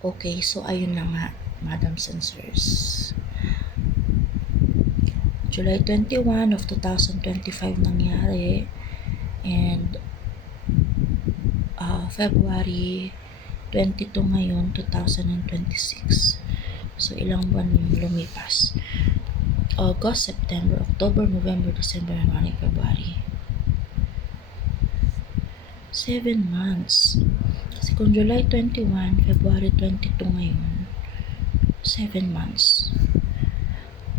Okay, so ayun na nga, madams and sirs. July 21 of 2025 nangyari, and February 22 ngayon, 2026. So, ilang buwan yung lumipas? August, September, October, November, December, January, February. 7 months. Kasi kung July 21, February 22 ngayon, 7 months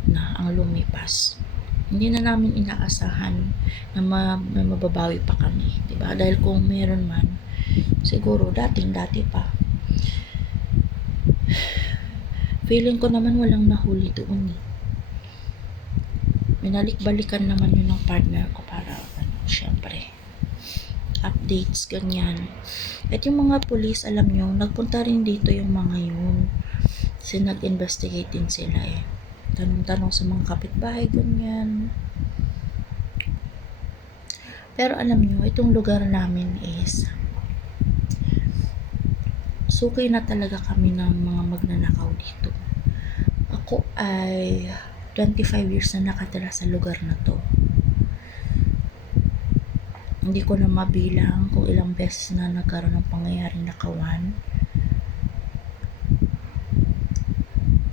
na ang lumipas. Hindi na namin inaasahan na may mababawi pa kami, diba? Dahil kung meron man, siguro dating-dati pa. Feeling ko naman walang nahuli doon. Binalik-balikan naman yun ng partner ko para, syempre, updates, ganyan. At yung mga police, alam nyo, nagpunta rin dito yung mga yun. Kasi nag-investigate din sila eh. Tanong-tanong sa mga kapitbahay, ganyan. Pero alam nyo, itong lugar namin is suki na talaga kami ng mga magnanakaw dito. Ako ay 25 years na nakatira sa lugar na to. Hindi ko na mabilang kung ilang beses na nagkaroon ng pangyayaring nakawan.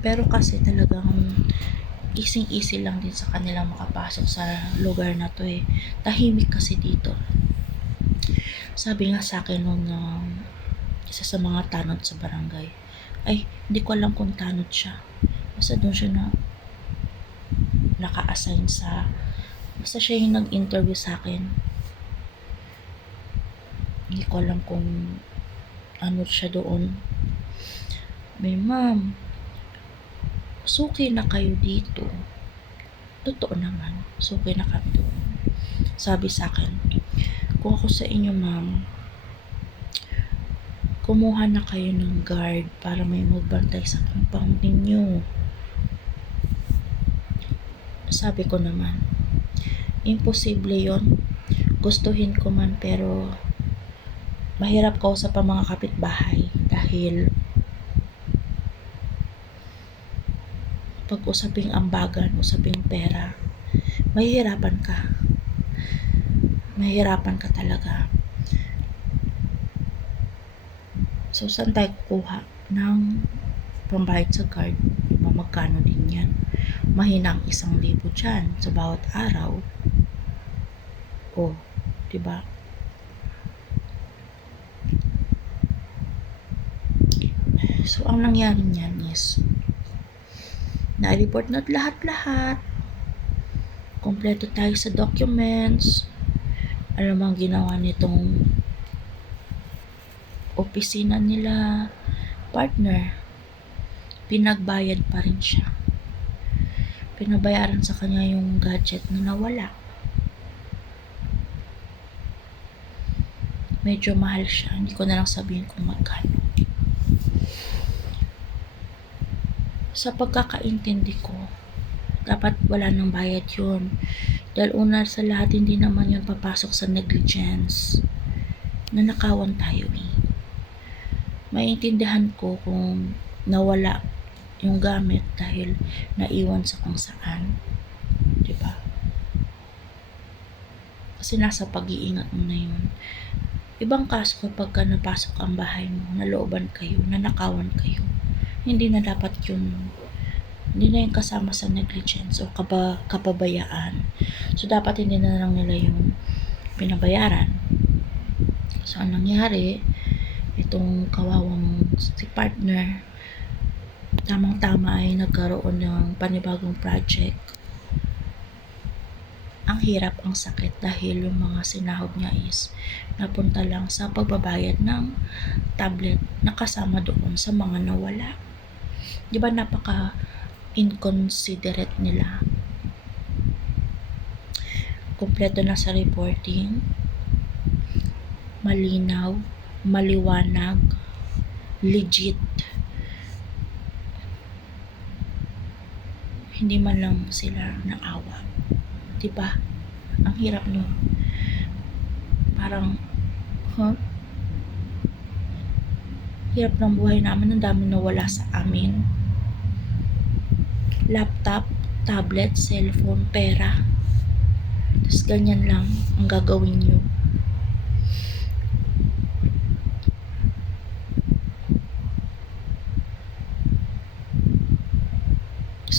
Pero kasi talagang easy lang din sa kanilang makapasok sa lugar na to eh. Tahimik kasi dito. Sabi nga sa akin nung isa sa mga tanod sa barangay, ay hindi ko alam kung tanod siya. Basta doon siya na naka-assign basta siya yung nag-interview sa akin. Hindi ko alam kung ano siya doon. May ma'am, suki na kayo dito. Totoo naman, suki na kami doon. Sabi sa akin, kung ako sa inyo ma'am, kumuha na kayo ng guard para may magbantay sa compound ninyo. Sabi ko naman, imposible yon. Gustuhin ko man pero mahirap kausap ang mga kapitbahay dahil pag usaping ambagan, usaping pera, mahihirapan ka. Mahihirapan ka talaga. So, saan tayo kukuha ng pambayad sa card? Magkano din yan? Mahinang 1,000 dyan sa bawat araw. O, diba? So, ang nangyari niyan is na-report na lahat-lahat. Kompleto tayo sa documents. Alam mo ang ginawa nitong opisina nila, partner, pinagbayad pa rin siya. Pinabayaran sa kanya yung gadget na nawala. Medyo mahal siya. Hindi ko na lang sabihin kung magkano. Sa pagkakaintindi ko, dapat wala nang bayad yun. Dahil una sa lahat, hindi naman yun papasok sa negligence. Nanakawan tayo eh. Maintindihan ko kung nawala yung gamit dahil naiwan sa kung saan. Diba? Kasi nasa pag-iingat mo na yun. Ibang kaso kapag napasok ang bahay mo, nalooban kayo, nanakawan kayo, hindi na dapat yun, hindi na yung kasama sa negligence o kapabayaan. So, dapat hindi na lang nila yung pinabayaran. So, ang nangyari, itong kawawang si partner, tamang-tama ay nagkaroon ng panibagong project. Ang hirap, ang sakit dahil yung mga sinahod niya is napunta lang sa pagbabayad ng tablet na kasama doon sa mga nawala. Di ba napaka inconsiderate nila? Kompleto na sa reporting, malinaw, maliwanag, legit. Hindi man lang sila naawa. Diba? Ang hirap nun. Parang, Hirap ng buhay namin, ang dami nawala sa amin. Laptop, tablet, cellphone, pera. Tapos ganyan lang ang gagawin nyo.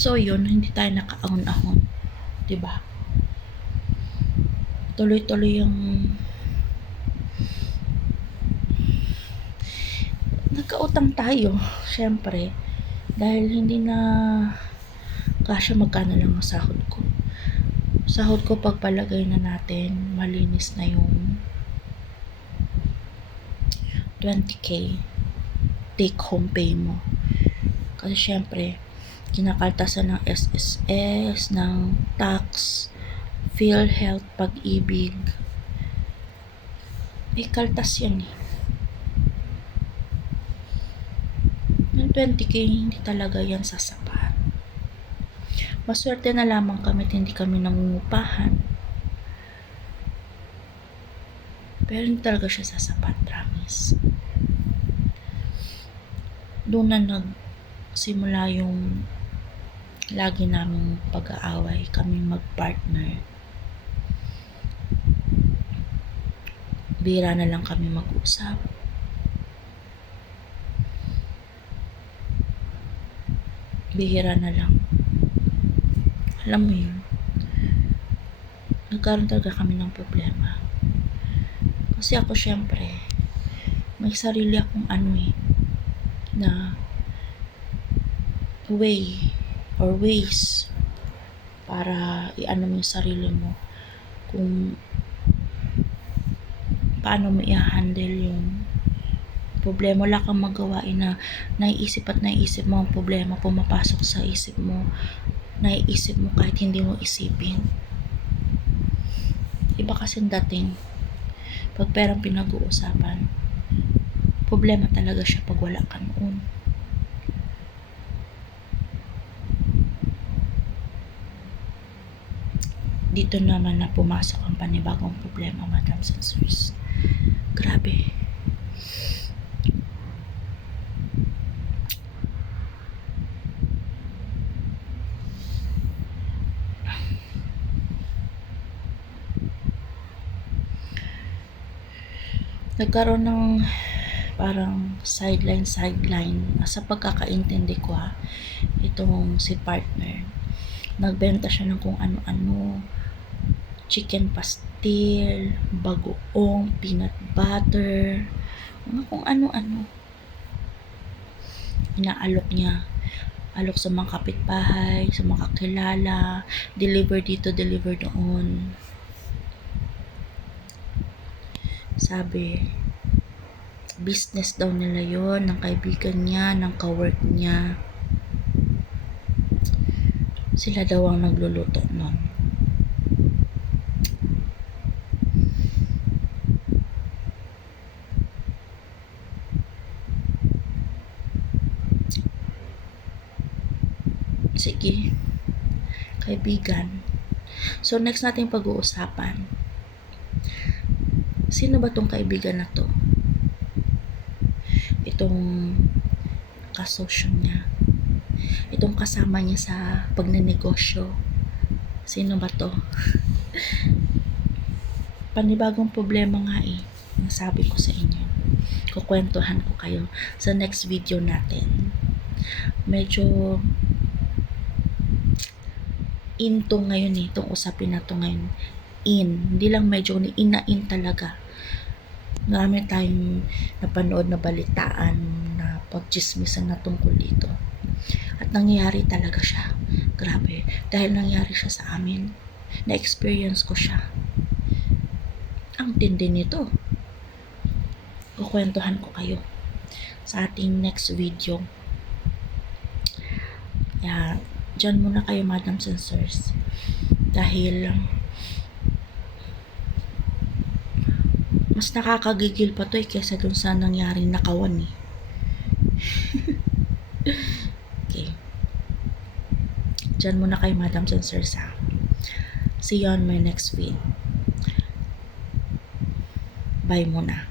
So yun, hindi tayo nakaahon-ahon, 'di ba? Tuloy-tuloy yung nagkautang tayo, syempre, dahil hindi na kasya magkano lang ang sahod ko. Sahod ko pagpalagay na natin, malinis na yung 20k take home pay mo. Kasi syempre, kinakaltasan ng SSS, ng tax, PhilHealth, Pag-ibig. Kaltas yan eh. Yung 20k, hindi talaga yan sasapat. Maswerte na lamang kami at hindi kami nangungupahan. Pero hindi talaga siya sasapat, promise. Doon na nagsimula yung lagi naming pag-aaway, kami mag-partner. Bihira na lang kami mag-usap. Bihira na lang. Alam mo yun, nagkaroon talaga kami ng problema. Kasi ako syempre, may sarili akong na ways para i-ano mo yung sarili mo, kung paano mo i-handle yung problema. Wala kang magawain na naiisip mo ang problema, pumapasok sa isip mo, naiisip mo kahit hindi mo isipin. Iba kasi dating pag perang pinag-uusapan, problema talaga siya pag wala ka noon. Dito naman na pumasok ang panibagong problema, Madam Sensors. Grabe. Nagkaroon ng parang sideline sa pagkakaintindi ko itong si partner, nagbenta siya ng kung ano-ano, chicken pastil, bagoong, peanut butter, mga kung ano-ano. Inaalok niya, alok sa mga kapitbahay, sa mga kakilala, deliver dito, deliver doon. Sabi, business daw nila yon, ng kaibigan niya, ng kawork niya. Sila daw ang nagluluto nun. Sige, kaibigan. So next natin pag-uusapan, sino ba tong kaibigan na to? Itong kasosyo niya, itong kasama niya sa pagnenegosyo, sino ba to? Panibagong problema nga nasabi ko sa inyo, kukwentuhan ko kayo sa next video natin. Medyo into ngayon itong usapin na to ngayon. Hindi lang medyo in talaga. Marami tayong napanood na balitaan na pagchismisan na tungkol dito. At nangyayari talaga siya. Grabe. Dahil nangyari siya sa amin, na-experience ko siya. Ang tindi nito. Kukwentuhan ko kayo sa ating next video. Diyan muna kayo, Madam Sensors. Dahil mas nakakagigil pa to kesa dun sa nangyaring nakawan Okay. Diyan muna kayo, Madam Sensors. See you on my next video. Bye muna.